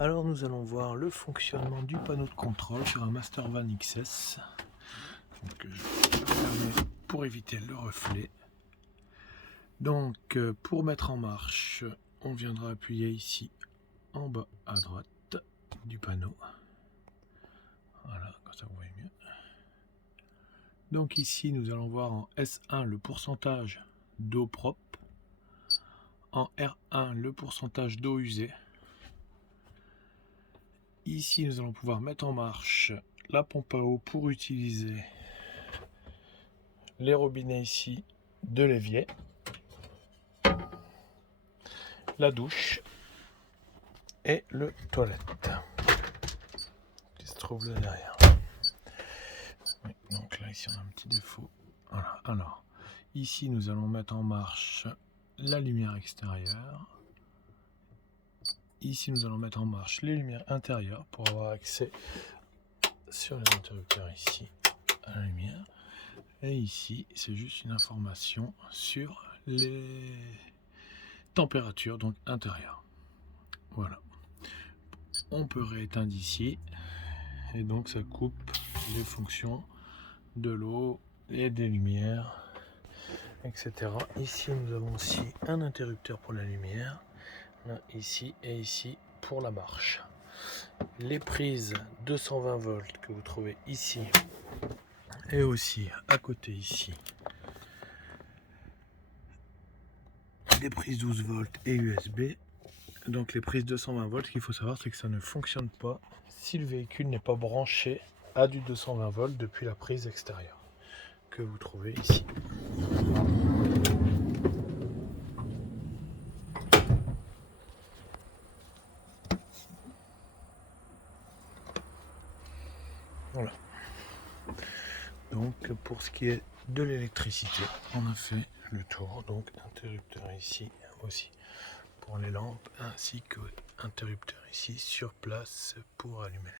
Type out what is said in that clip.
Alors nous allons voir le fonctionnement du panneau de contrôle sur un Mastervan XS. Donc, je le ferme pour éviter le reflet. Donc pour mettre en marche, on viendra appuyer ici en bas à droite du panneau. Voilà, comme ça vous voyez mieux. Donc ici nous allons voir en S1 le pourcentage d'eau propre, en R1 le pourcentage d'eau usée. Ici nous allons pouvoir mettre en marche la pompe à eau pour utiliser les robinets ici de l'évier, la douche et le toilette qui se trouve là derrière. Oui, donc là ici on a un petit défaut. Voilà. Alors ici nous allons mettre en marche la lumière extérieure. Ici nous allons mettre en marche les lumières intérieures pour avoir accès sur les interrupteurs ici à la lumière. Et ici c'est juste une information sur les températures donc intérieures. Voilà. On peut rééteindre ici et donc ça coupe les fonctions de l'eau et des lumières, etc. Ici nous avons aussi un interrupteur pour la lumière, là, ici et ici pour la marche. Les prises 220 volts que vous trouvez ici et aussi à côté ici, des prises 12 volts et USB. Donc les prises 220 volts, ce qu'il faut savoir c'est que ça ne fonctionne pas si le véhicule n'est pas branché à du 220 volts depuis la prise extérieure que vous trouvez ici. Voilà. Donc pour ce qui est de l'électricité, on a fait le tour. Donc interrupteur ici aussi pour les lampes, ainsi que interrupteur ici sur place pour allumer.